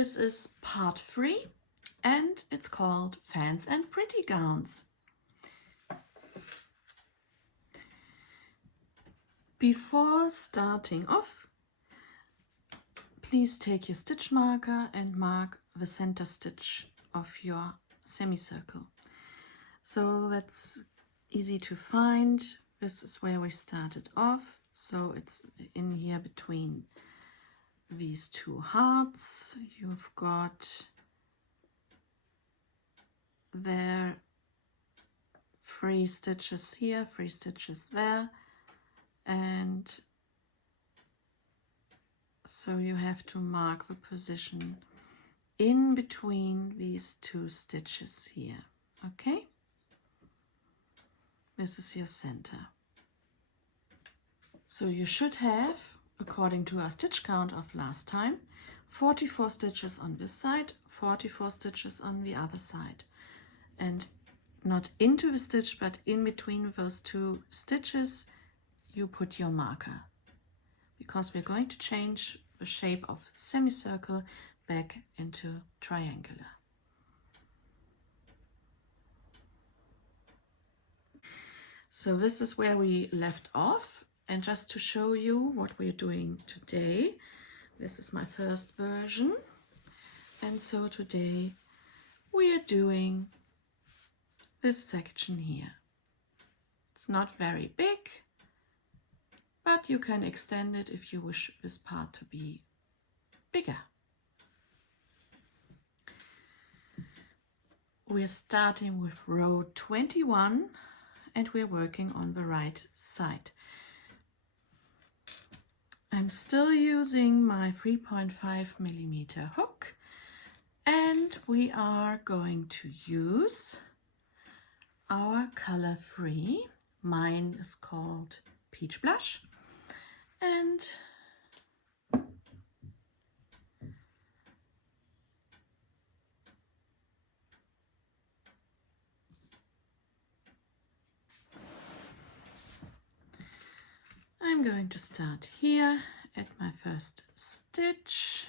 this is part 3 and it's called Fans and Pretty Gowns. Before starting off, please take your stitch marker and mark the center stitch of your semicircle. So that's easy to find. This is where we started off. So it's in here between these two hearts. You've got there 3 stitches here, 3 stitches there, and so you have to mark the position in between these 2 stitches here. Okay, this is your center. So you should have, according to our stitch count of last time, 44 stitches on this side, 44 stitches on the other side. And not into the stitch, but in between those 2 stitches, you put your marker. Because we're going to change the shape of semicircle back into triangular. So this is where we left off. And just to show you what we're doing today, this is my first version. And so today we are doing this section here. It's not very big, but you can extend it if you wish this part to be bigger. We're starting with row 21 and we're working on the right side. I'm still using my 3.5mm hook and we are going to use our color 3. Mine is called Peach Blush, and I'm going to start here at my first stitch.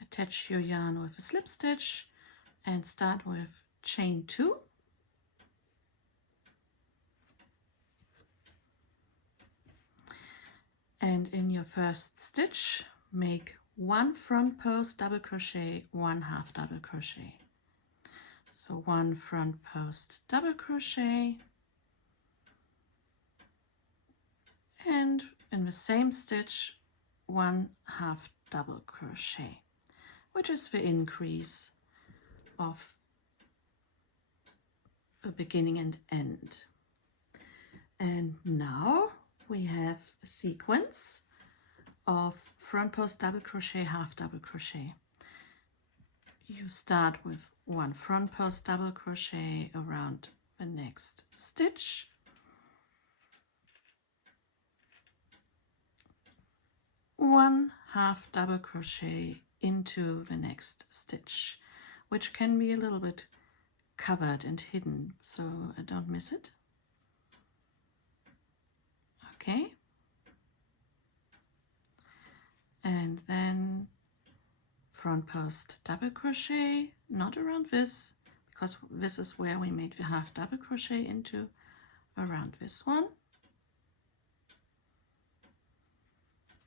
Attach your yarn with a slip stitch and start with chain 2. And in your first stitch, make 1 front post double crochet, 1 half double crochet. So 1 front post double crochet, and in the same stitch 1 half double crochet, which is the increase of the beginning and end. And now we have a sequence of front post double crochet, half double crochet. You start with 1 front post double crochet around the next stitch, one half double crochet into the next stitch, which can be a little bit covered and hidden, so don't miss it. Okay, and then front post double crochet, not around this, because this is where we made the half double crochet into, around this one.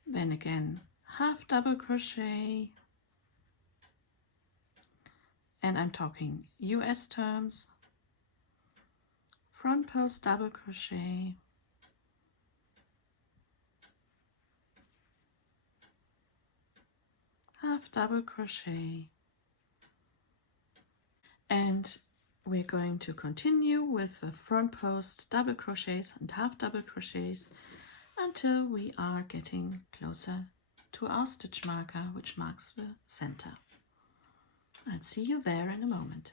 Then again half double crochet, and I'm talking US terms, front post double crochet, half double crochet, and we're going to continue with the front post double crochets and half double crochets until we are getting closer to our stitch marker, which marks the center. I'll see you there in a moment.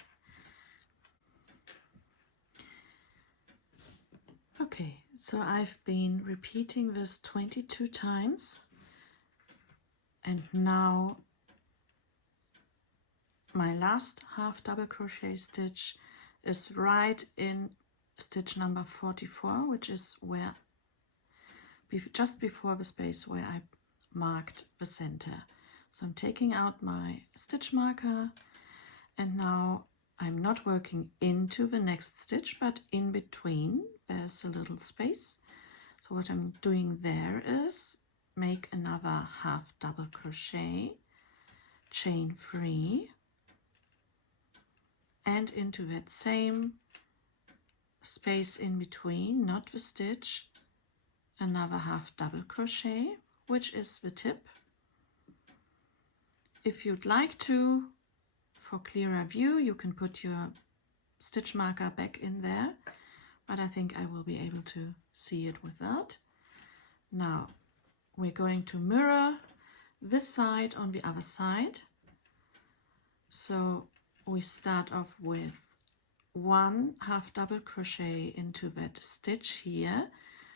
Okay, so I've been repeating this 22 times, and now my last half double crochet stitch is right in stitch number 44, which is where just before the space where I marked the center. So I'm taking out my stitch marker, and now I'm not working into the next stitch, but in between there's a little space. So what I'm doing there is make another half double crochet, chain 3, and into that same space in between, not the stitch, another half double crochet, which is the tip. If you'd like to, for clearer view, you can put your stitch marker back in there, but I think I will be able to see it without. Now we're going to mirror this side on the other side. So we start off with 1 half double crochet into that stitch here.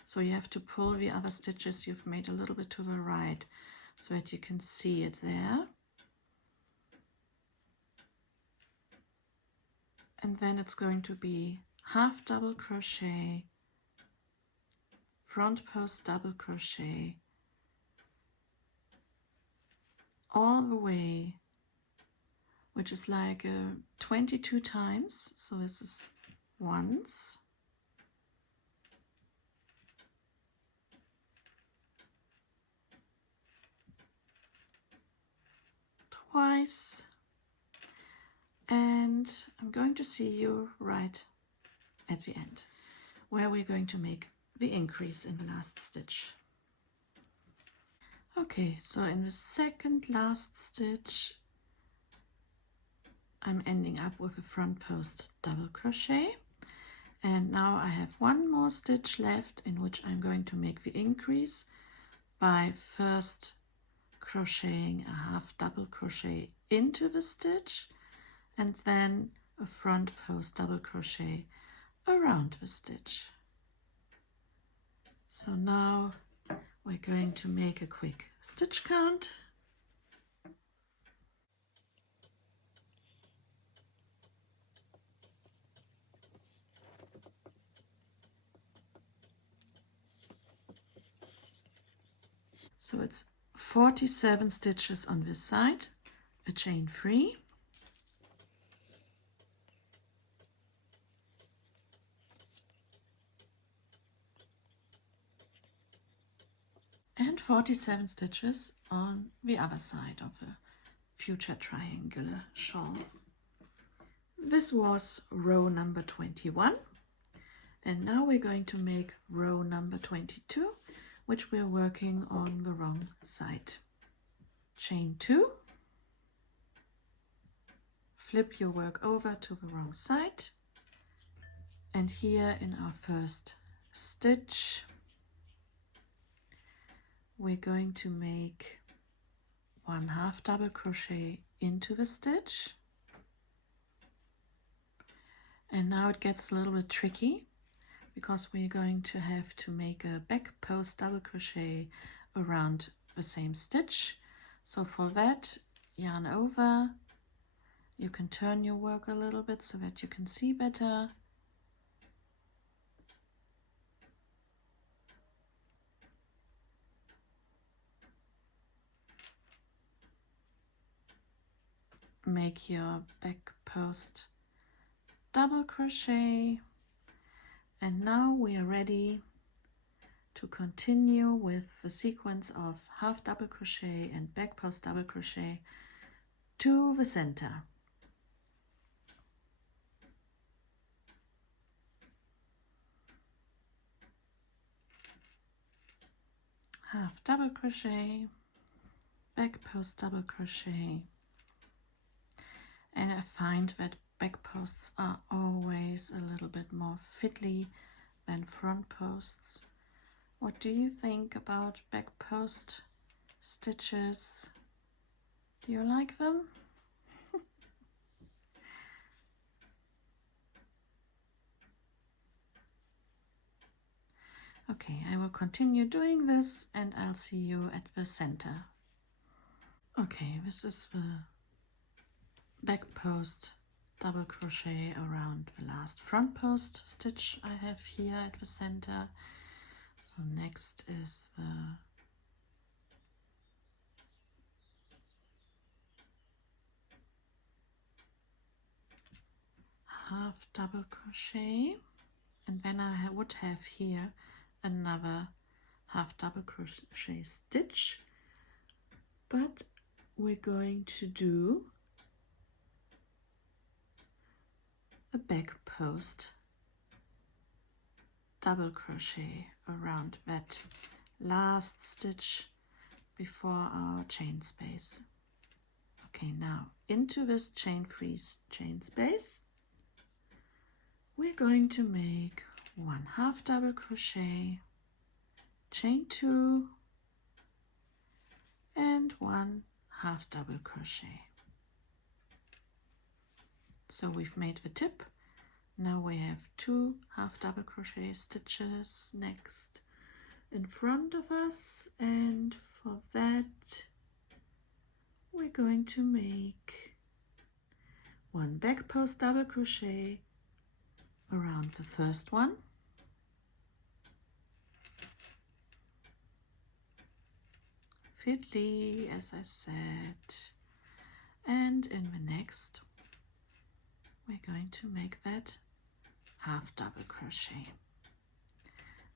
So you have to pull the other stitches you've made a little bit to the right so that you can see it there. And then it's going to be half double crochet, front post double crochet, all the way, which is like 22 times. So this is once, twice, and I'm going to see you right at the end, where we're going to make the increase in the last stitch. Okay, so in the second last stitch, I'm ending up with a front post double crochet, and now I have one more stitch left in which I'm going to make the increase by first crocheting a half double crochet into the stitch and then a front post double crochet around the stitch. So now we're going to make a quick stitch count. So it's 47 stitches on this side, a chain 3, and 47 stitches on the other side of the future triangular shawl. This was row number 21, and now we're going to make row number 22, which we're working on the wrong side. Chain 2, flip your work over to the wrong side, and here in our first stitch we're going to make 1 half double crochet into the stitch, and now it gets a little bit tricky because we're going to have to make a back post double crochet around the same stitch. So for that, yarn over, you can turn your work a little bit so that you can see better. Make your back post double crochet, and now we are ready to continue with the sequence of half double crochet and back post double crochet to the center. Half double crochet, back post double crochet, and I find that back posts are always a little bit more fiddly than front posts. What do you think about back post stitches? Do you like them? Okay, I will continue doing this and I'll see you at the center. Okay, this is the back post double crochet around the last front post stitch I have here at the center. So next is the half double crochet, and then I would have here another half double crochet stitch, but we're going to do a back post double crochet around that last stitch before our chain space. Okay, now into this chain free chain space we're going to make one half double crochet, chain 2 and one half double crochet. So we've made the tip. Now we have 2 half double crochet stitches next in front of us, and for that we're going to make one back post double crochet around the first one, fiddly as I said, and in the next we're going to make that half double crochet.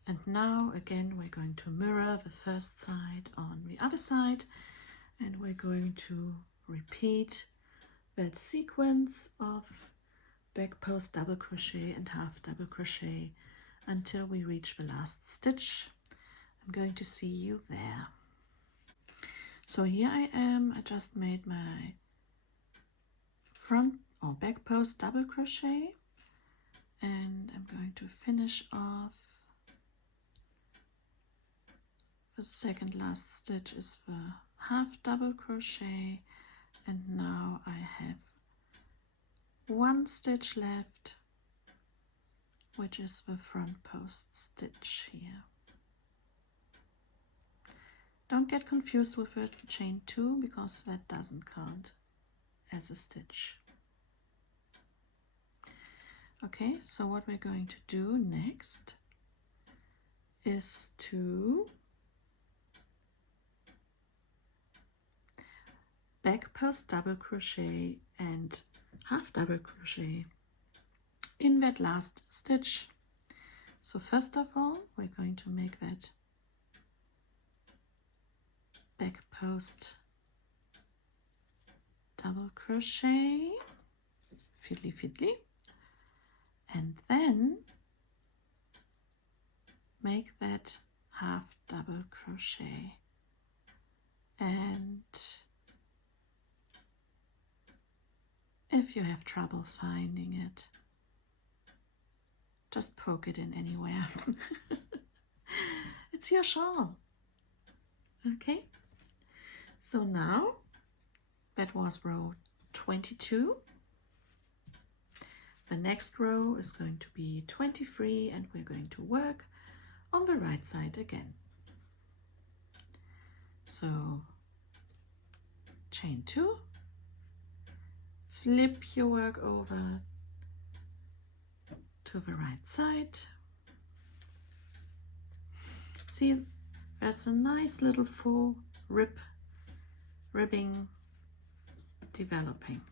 And now again we're going to mirror the first side on the other side, and we're going to repeat that sequence of back post double crochet and half double crochet until we reach the last stitch. I'm going to see you there. So here I am. I just made my front or back post double crochet, and I'm going to finish off the second last stitch is the half double crochet, and now I have one stitch left, which is the front post stitch here. Don't get confused with the chain 2 because that doesn't count as a stitch. Okay, so what we're going to do next is to back post double crochet and half double crochet in that last stitch. So first of all we're going to make that back post double crochet, fiddly fiddly, and then make that half double crochet, and if you have trouble finding it, just poke it in anywhere. It's your shawl. Okay, so now that was row 22. The next row is going to be 23, and we're going to work on the right side again. So chain 2, flip your work over to the right side. See, there's a nice little full ribbing developing.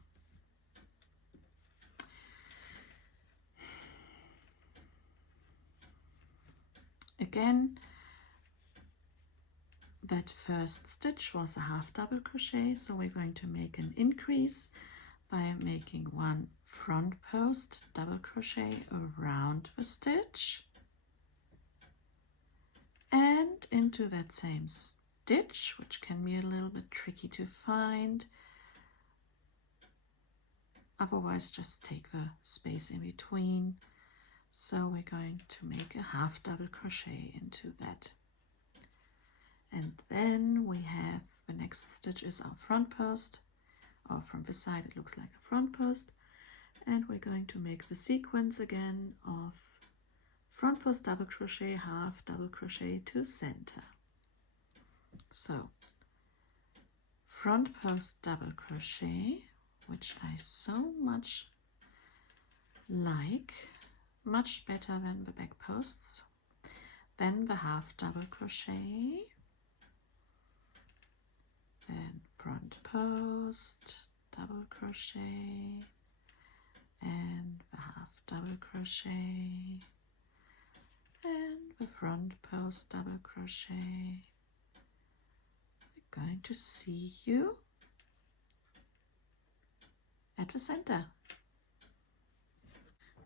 Again, that first stitch was a half double crochet, so we're going to make an increase by making one front post double crochet around the stitch and into that same stitch, which can be a little bit tricky to find. Otherwise, just take the space in between. So we're going to make a half double crochet into that. And then we have the next stitch is our front post, or from this side it looks like a front post. And we're going to make the sequence again of front post double crochet, half double crochet to center. So front post double crochet, which I so much like much better than the back posts. Then the half double crochet, then front post, double crochet, and the half double crochet, and the front post double crochet. We're going to see you at the center.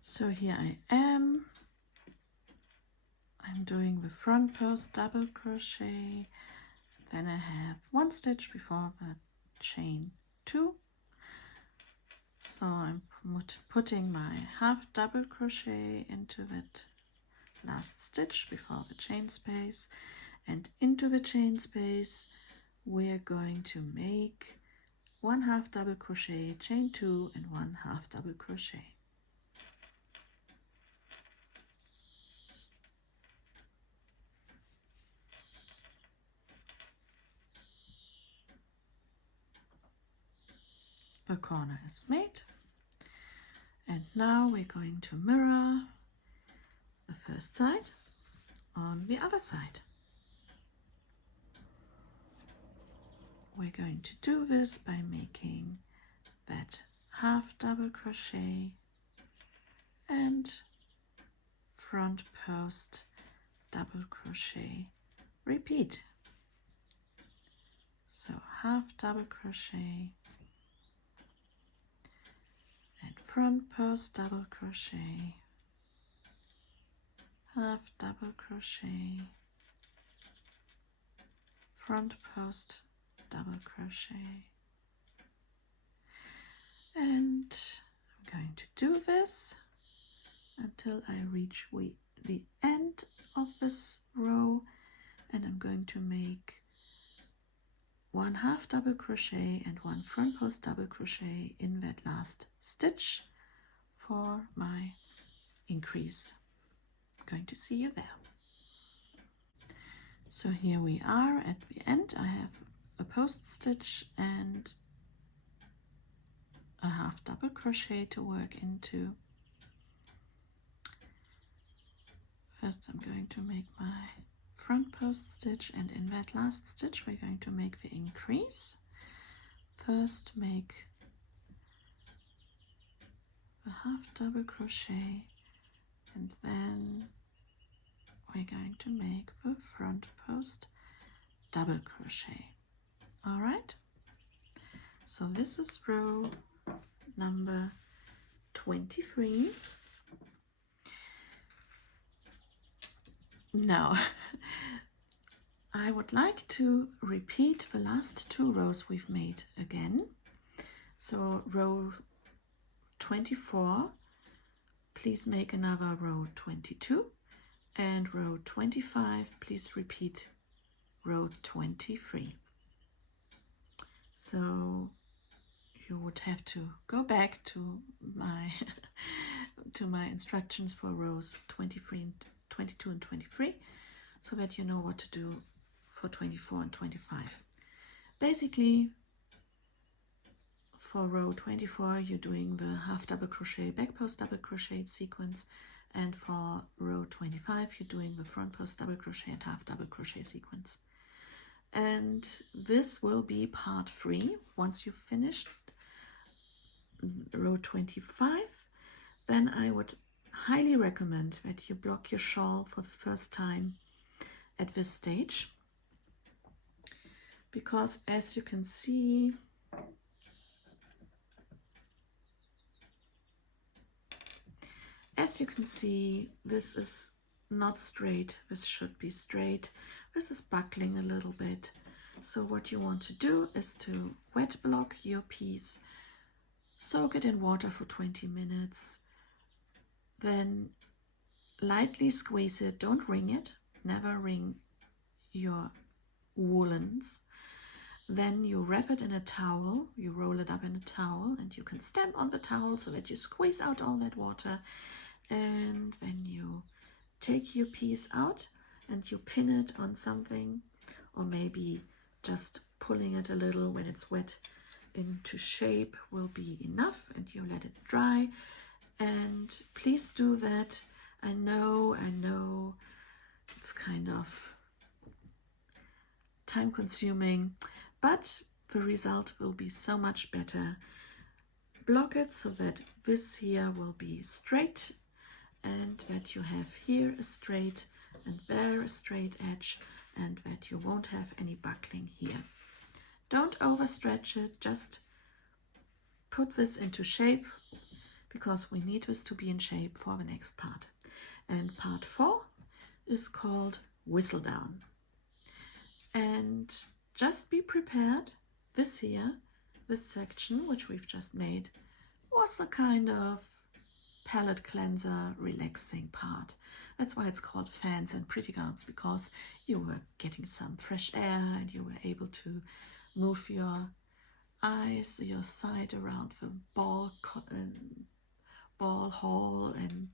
So here I am. I'm doing the front post double crochet, then I have one stitch before the chain 2. So I'm putting my half double crochet into that last stitch before the chain space, and into the chain space we're going to make 1 half double crochet, chain 2, and 1 half double crochet. The corner is made, and now we're going to mirror the first side on the other side. We're going to do this by making that half double crochet and front post double crochet. Repeat. So half double crochet and front post double crochet, half double crochet, front post double crochet, and I'm going to do this until I reach the end of this row, and I'm going to make 1 half double crochet and 1 front post double crochet in that last stitch for my increase. I'm going to see you there. So here we are at the end. I have a post stitch and a half double crochet to work into. First I'm going to make my front post stitch, and in that last stitch we're going to make the increase. First make the half double crochet, and then we're going to make the front post double crochet. All right, so this is row number 23. Now I would like to repeat the last 2 rows we've made again. So row 24, please make another row 22, and row 25, please repeat row 23. So you would have to go back to my to my instructions for rows 23 and 22 and 23, so that you know what to do for 24 and 25. Basically, for row 24 you're doing the half double crochet back post double crochet sequence, and for row 25 you're doing the front post double crochet and half double crochet sequence. And this will be part 3. Once you've finished row 25, then I would highly recommend that you block your shawl for the first time at this stage, because as you can see, this is not straight. This should be straight. This is buckling a little bit. So what you want to do is to wet block your piece, soak it in water for 20 minutes, then lightly squeeze it. Don't wring it. Never wring your woolens. Then you wrap it in a towel, you roll it up in a towel, and you can stamp on the towel so that you squeeze out all that water. And then you take your piece out and you pin it on something, or maybe just pulling it a little when it's wet into shape will be enough, and you let it dry. and please do that. I know it's kind of time consuming, but the result will be so much better. Block it so that this here will be straight and that you have here a straight and there a straight edge, and that you won't have any buckling here. Don't overstretch it, just put this into shape, because we need this to be in shape for the next part. And part 4 is called Whistle Down. And just be prepared, this here, this section which we've just made, was a kind of palette cleanser relaxing part. That's why it's called Fans and Pretty Girls, because you were getting some fresh air and you were able to move your eyes, your sight around the ball hall and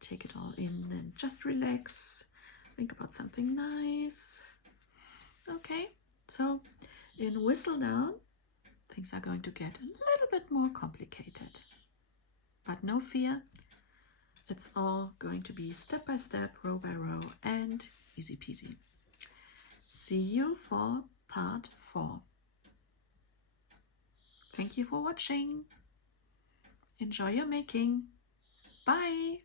take it all in and just relax. Think about something nice. Okay, so in Whistle Down, things are going to get a little bit more complicated. But no fear, it's all going to be step by step, row by row, and easy peasy. See you for part 4. Thank you for watching. Enjoy your making. Bye!